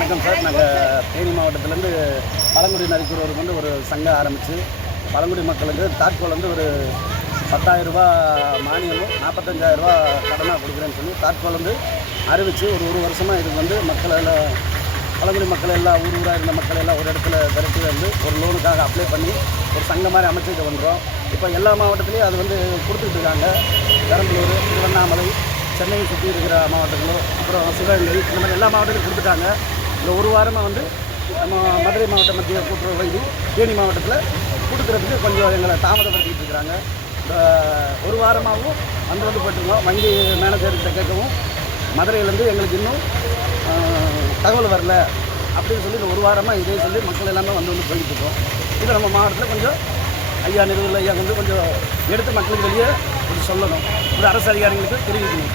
வணக்கம் சார். நாங்கள் தேனி மாவட்டத்திலேருந்து பழங்குடி நரிக்குறவர் கொண்டு ஒரு சங்கம் ஆரம்பித்து பழங்குடி மக்களுக்கு தாட்கோல் வந்து ஒரு பத்தாயிரரூபா மானியமும் நாற்பத்தஞ்சாயிரரூபா கடனாக கொடுக்குறேன்னு சொல்லி தாட்கோல் வந்து அறிவித்து ஒரு ஒரு வருஷமாக இது வந்து மக்களெல்லாம் பழங்குடி மக்கள் எல்லாம் ஊர் ஊராக இருந்த மக்கள் எல்லாம் ஒரு இடத்துல விரட்டி வந்து ஒரு லோனுக்காக அப்ளை பண்ணி ஒரு சங்கம் மாதிரி அமைச்சுட்டு வந்துடும் இப்போ எல்லா மாவட்டத்துலேயும் அது வந்து கொடுத்துட்டு இருக்காங்க. பெரம்பலூர் திருவண்ணாமலை சென்னையை சுற்றி இருக்கிற மாவட்டங்களும் அப்புறம் சிவகங்கை இந்த மாதிரி எல்லா மாவட்டத்திலும் கொடுத்துட்டாங்க. இந்த ஒரு வாரமாக வந்து நம்ம மதுரை மாவட்ட மத்திய கூட்டுறவு வங்கி தேனி மாவட்டத்தில் கொடுக்குறதுக்கு கொஞ்சம் எங்களை தாமதப்படுத்திட்டு இருக்கிறாங்க. இந்த ஒரு வாரமாகவும் வந்து வந்து போயிட்டுருக்கோம். வங்கி மேனேஜர்கிட்ட கேட்கவும் மதுரையிலேருந்து எங்களுக்கு இன்னும் தகவல் வரல அப்படின்னு சொல்லி இந்த ஒரு வாரமாக இதே சொல்லி மக்கள் எல்லாமே வந்து வந்து போயிட்டு இருக்கோம் இது நம்ம மாவட்டத்தில் கொஞ்சம் ஐயா நிறுவனம் ஐயா வந்து கொஞ்சம் எடுத்து மக்களுக்கு வெளியே கொஞ்சம் சொல்லணும். ஒரு அரசு அதிகாரிகளுக்கு தெரிவிக்கணும்.